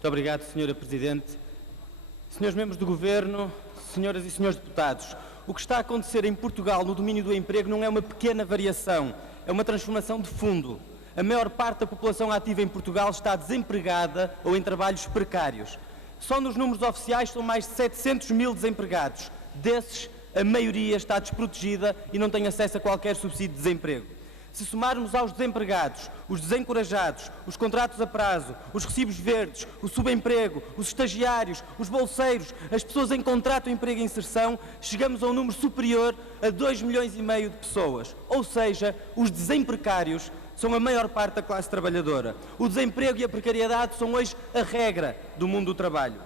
Muito obrigado, Sra. Presidente. Senhores membros do Governo, senhoras e senhores deputados, o que está a acontecer em Portugal no domínio do emprego não é uma pequena variação, é uma transformação de fundo. A maior parte da população ativa em Portugal está desempregada ou em trabalhos precários. Só nos números oficiais são mais de 700 mil desempregados. Desses, a maioria está desprotegida e não tem acesso a qualquer subsídio de desemprego. Se somarmos aos desempregados, os desencorajados, os contratos a prazo, os recibos verdes, o subemprego, os estagiários, os bolseiros, as pessoas em contrato de emprego e inserção, chegamos a um número superior a 2,5 milhões de pessoas. Ou seja, os desemprecários são a maior parte da classe trabalhadora. O desemprego e a precariedade são hoje a regra do mundo do trabalho.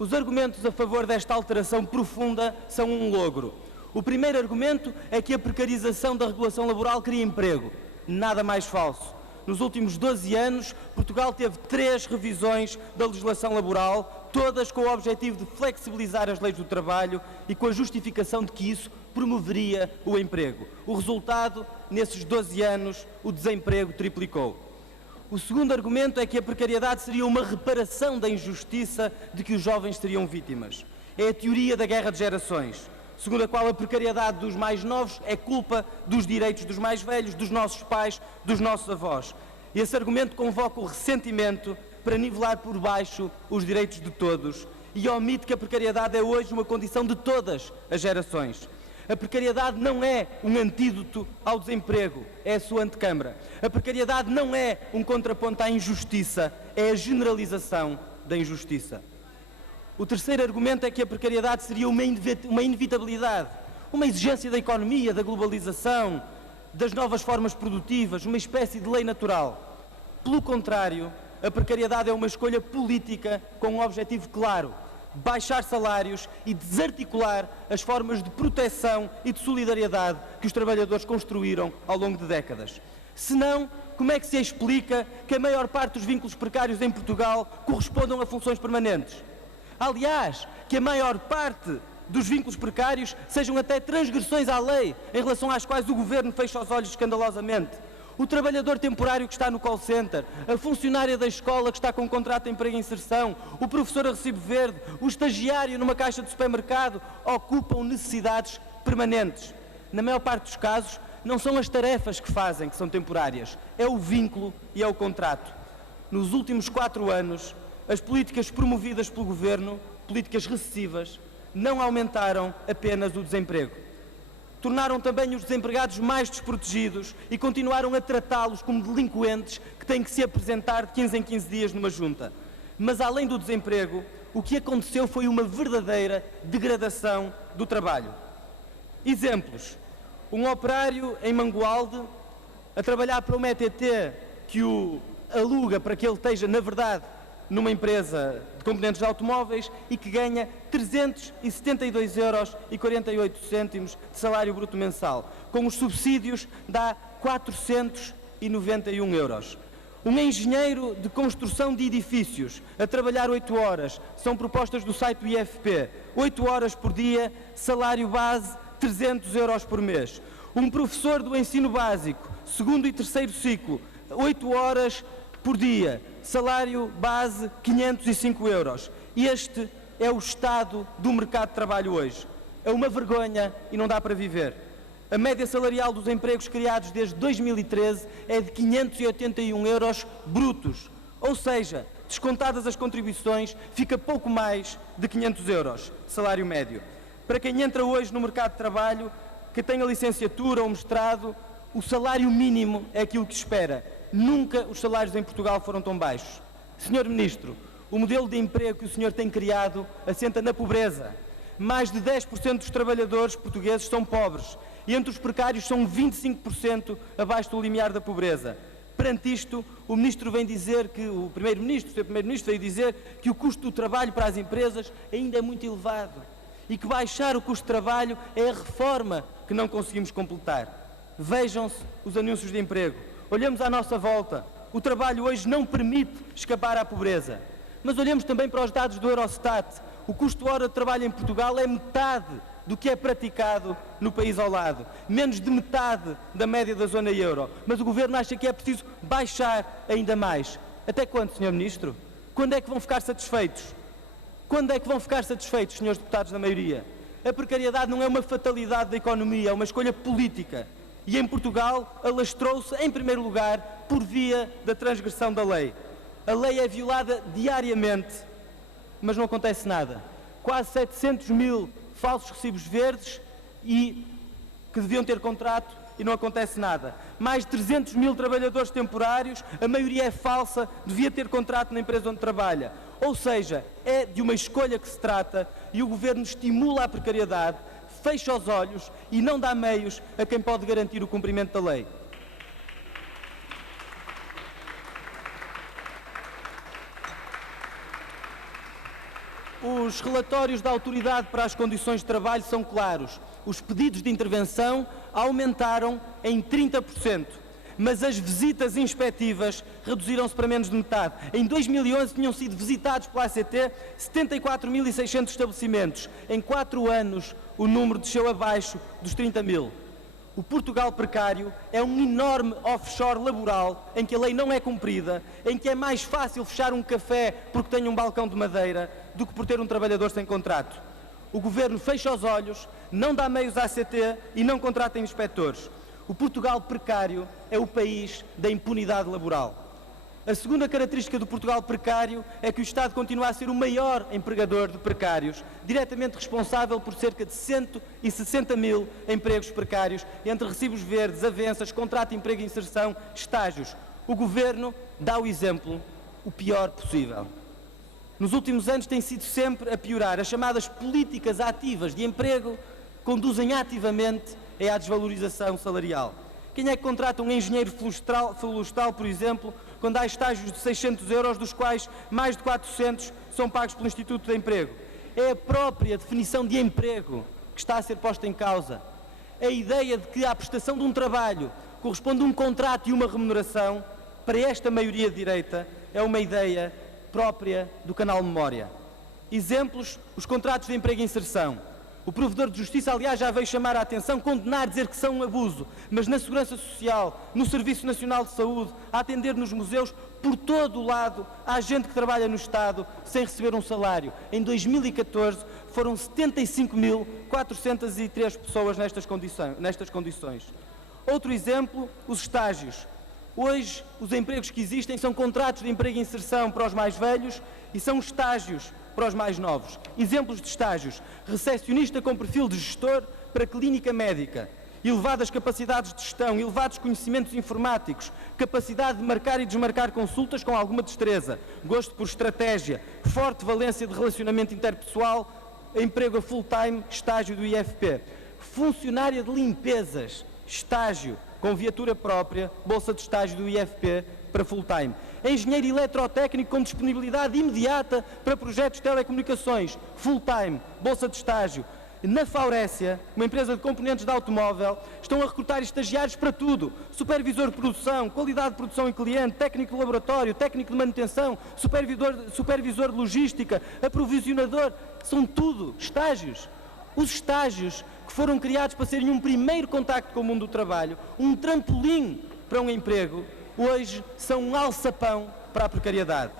Os argumentos a favor desta alteração profunda são um logro. O primeiro argumento é que a precarização da regulação laboral cria emprego. Nada mais falso. Nos últimos 12 anos, Portugal teve 3 revisões da legislação laboral, todas com o objetivo de flexibilizar as leis do trabalho e com a justificação de que isso promoveria o emprego. O resultado, nesses 12 anos, o desemprego triplicou. O segundo argumento é que a precariedade seria uma reparação da injustiça de que os jovens seriam vítimas. É a teoria da guerra de gerações, segundo a qual a precariedade dos mais novos é culpa dos direitos dos mais velhos, dos nossos pais, dos nossos avós. Esse argumento convoca o ressentimento para nivelar por baixo os direitos de todos e omite que a precariedade é hoje uma condição de todas as gerações. A precariedade não é um antídoto ao desemprego, é a sua antecâmara. A precariedade não é um contraponto à injustiça, é a generalização da injustiça. O terceiro argumento é que a precariedade seria uma inevitabilidade, uma exigência da economia, da globalização, das novas formas produtivas, uma espécie de lei natural. Pelo contrário, a precariedade é uma escolha política com um objetivo claro: baixar salários e desarticular as formas de proteção e de solidariedade que os trabalhadores construíram ao longo de décadas. Senão, como é que se explica que a maior parte dos vínculos precários em Portugal correspondam a funções permanentes? Aliás, que a maior parte dos vínculos precários sejam até transgressões à lei, em relação às quais o Governo fecha os olhos escandalosamente. O trabalhador temporário que está no call center, a funcionária da escola que está com um contrato de emprego e inserção, o professor a recibo verde, o estagiário numa caixa de supermercado, ocupam necessidades permanentes. Na maior parte dos casos, não são as tarefas que fazem que são temporárias, é o vínculo e é o contrato. Nos últimos 4 anos, as políticas promovidas pelo Governo, políticas recessivas, não aumentaram apenas o desemprego. Tornaram também os desempregados mais desprotegidos e continuaram a tratá-los como delinquentes que têm que se apresentar de 15 em 15 dias numa junta. Mas além do desemprego, o que aconteceu foi uma verdadeira degradação do trabalho. Exemplos: um operário em Mangualde a trabalhar para uma ETT que o aluga para que ele esteja, na verdade, numa empresa de componentes de automóveis e que ganha 372,48 € de salário bruto mensal. Com os subsídios dá 491 €. Um engenheiro de construção de edifícios a trabalhar 8 horas, são propostas do site do IFP, 8 horas por dia, salário base 300 € por mês. Um professor do ensino básico, segundo e terceiro ciclo, 8 horas por dia, salário base 505 €. Este é o estado do mercado de trabalho hoje. É uma vergonha e não dá para viver. A média salarial dos empregos criados desde 2013 é de 581 € brutos. Ou seja, descontadas as contribuições, fica pouco mais de 500 €, salário médio. Para quem entra hoje no mercado de trabalho, que tenha licenciatura ou mestrado, o salário mínimo é aquilo que se espera. Nunca os salários em Portugal foram tão baixos. Senhor Ministro, o modelo de emprego que o senhor tem criado assenta na pobreza. Mais de 10% dos trabalhadores portugueses são pobres e entre os precários são 25% abaixo do limiar da pobreza. Perante isto, o Ministro vem dizer que, o Primeiro-Ministro, o Sr. Primeiro-Ministro veio dizer que o custo do trabalho para as empresas ainda é muito elevado e que baixar o custo de trabalho é a reforma que não conseguimos completar. Vejam-se os anúncios de emprego. Olhamos à nossa volta. O trabalho hoje não permite escapar à pobreza. Mas olhamos também para os dados do Eurostat. O custo hora de trabalho em Portugal é metade do que é praticado no país ao lado. Menos de metade da média da zona euro. Mas o Governo acha que é preciso baixar ainda mais. Até quando, Sr. Ministro? Quando é que vão ficar satisfeitos? Quando é que vão ficar satisfeitos, senhores deputados da maioria? A precariedade não é uma fatalidade da economia, é uma escolha política. E em Portugal alastrou-se, em primeiro lugar, por via da transgressão da lei. A lei é violada diariamente, mas não acontece nada. Quase 700 mil falsos recibos verdes e que deviam ter contrato e não acontece nada. Mais de 300 mil trabalhadores temporários, a maioria é falsa, devia ter contrato na empresa onde trabalha. Ou seja, é de uma escolha que se trata e o Governo estimula a precariedade, fecha os olhos e não dá meios a quem pode garantir o cumprimento da lei. Os relatórios da Autoridade para as Condições de Trabalho são claros. Os pedidos de intervenção aumentaram em 30%, mas as visitas inspectivas reduziram-se para menos de metade. Em 2011 tinham sido visitados pela ACT 74.600 estabelecimentos. Em 4 anos o número desceu abaixo dos 30 mil. O Portugal precário é um enorme offshore laboral em que a lei não é cumprida, em que é mais fácil fechar um café porque tem um balcão de madeira do que por ter um trabalhador sem contrato. O Governo fecha os olhos, não dá meios à ACT e não contrata inspectores. O Portugal precário é o país da impunidade laboral. A segunda característica do Portugal precário é que o Estado continua a ser o maior empregador de precários, diretamente responsável por cerca de 160 mil empregos precários, entre recibos verdes, avanças, contrato de emprego e inserção, estágios. O Governo dá o exemplo, o pior possível. Nos últimos anos tem sido sempre a piorar. As chamadas políticas ativas de emprego conduzem ativamente à desvalorização salarial. Quem é que contrata um engenheiro florestal, por exemplo, quando há estágios de 600 euros, dos quais mais de 400 são pagos pelo Instituto de Emprego? É a própria definição de emprego que está a ser posta em causa. A ideia de que à prestação de um trabalho corresponde um contrato e uma remuneração, para esta maioria de direita, é uma ideia própria do canal Memória. Exemplos, os contratos de emprego e inserção. O Provedor de Justiça, aliás, já veio chamar a atenção, condenar, dizer que são um abuso, mas na Segurança Social, no Serviço Nacional de Saúde, a atender nos museus, por todo o lado, há gente que trabalha no Estado sem receber um salário. Em 2014 foram 75.403 pessoas nestas condições. Outro exemplo, os estágios. Hoje, os empregos que existem são contratos de emprego e inserção para os mais velhos e são estágios para os mais novos. Exemplos de estágios: recepcionista com perfil de gestor para clínica médica, elevadas capacidades de gestão, elevados conhecimentos informáticos, capacidade de marcar e desmarcar consultas com alguma destreza, gosto por estratégia, forte valência de relacionamento interpessoal, emprego a full-time, estágio do IFP. Funcionária de limpezas, estágio, com viatura própria, bolsa de estágio do IFP para full-time. Engenheiro eletrotécnico com disponibilidade imediata para projetos de telecomunicações, full-time, bolsa de estágio. Na Faurécia, uma empresa de componentes de automóvel, estão a recrutar estagiários para tudo. Supervisor de produção, qualidade de produção e cliente, técnico de laboratório, técnico de manutenção, supervisor de logística, aprovisionador, são tudo estágios. Os estágios que foram criados para serem um primeiro contacto com o mundo do trabalho, um trampolim para um emprego, hoje são um alçapão para a precariedade.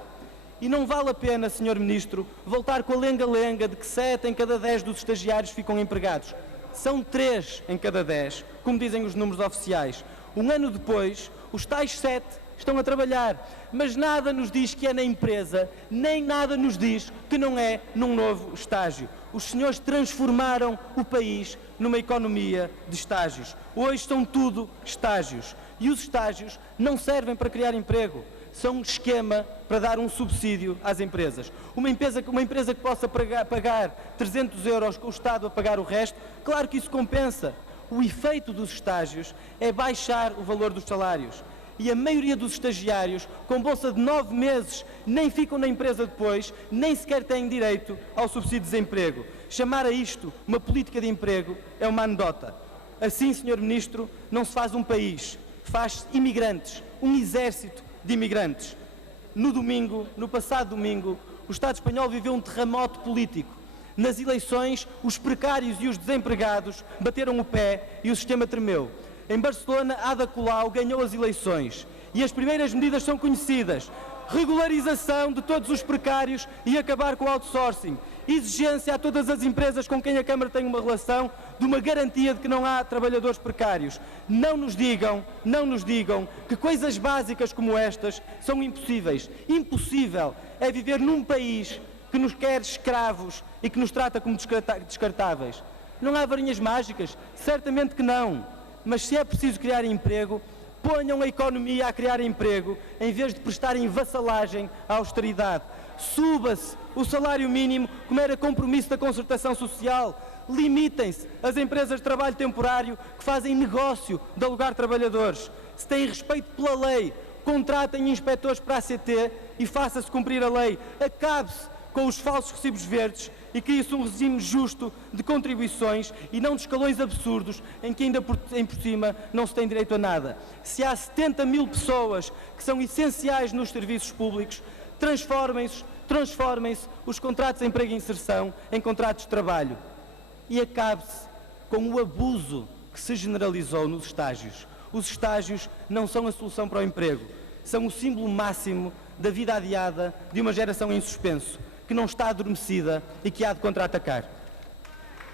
E não vale a pena, Sr. Ministro, voltar com a lenga-lenga de que 7 em cada 10 dos estagiários ficam empregados. São 3 em cada 10, como dizem os números oficiais. Um ano depois, os tais 7 estão a trabalhar, mas nada nos diz que é na empresa, nem nada nos diz que não é num novo estágio. Os senhores transformaram o país numa economia de estágios. Hoje são tudo estágios. E os estágios não servem para criar emprego. São um esquema para dar um subsídio às empresas. Uma empresa que possa pagar 300 euros com o Estado a pagar o resto, claro que isso compensa. O efeito dos estágios é baixar o valor dos salários. E a maioria dos estagiários, com bolsa de 9 meses, nem ficam na empresa depois, nem sequer têm direito ao subsídio de desemprego. Chamar a isto uma política de emprego é uma anedota. Assim, Sr. Ministro, não se faz um país, faz imigrantes, um exército de imigrantes. No passado domingo, o Estado espanhol viveu um terremoto político. Nas eleições, os precários e os desempregados bateram o pé e o sistema tremeu. Em Barcelona, Ada Colau ganhou as eleições e as primeiras medidas são conhecidas. regularização de todos os precários e acabar com o outsourcing, exigência a todas as empresas com quem a Câmara tem uma relação de uma garantia de que não há trabalhadores precários. Não nos digam que coisas básicas como estas são impossíveis. Impossível é viver num país que nos quer escravos e que nos trata como descartáveis. Não há varinhas mágicas? Certamente que não. Mas se é preciso criar emprego, ponham a economia a criar emprego, em vez de prestarem vassalagem à austeridade. Suba-se o salário mínimo, como era compromisso da concertação social. Limitem-se as empresas de trabalho temporário que fazem negócio de alugar trabalhadores. Se têm respeito pela lei, contratem inspectores para a ACT e faça-se cumprir a lei. Acabe-se com os falsos recibos verdes e crie-se um regime justo de contribuições e não de escalões absurdos em que ainda por cima não se tem direito a nada. Se há 70 mil pessoas que são essenciais nos serviços públicos, transformem-se os contratos de emprego e inserção em contratos de trabalho. E acabe-se com o abuso que se generalizou nos estágios. Os estágios não são a solução para o emprego, são o símbolo máximo da vida adiada de uma geração em suspenso, que não está adormecida e que há de contra-atacar.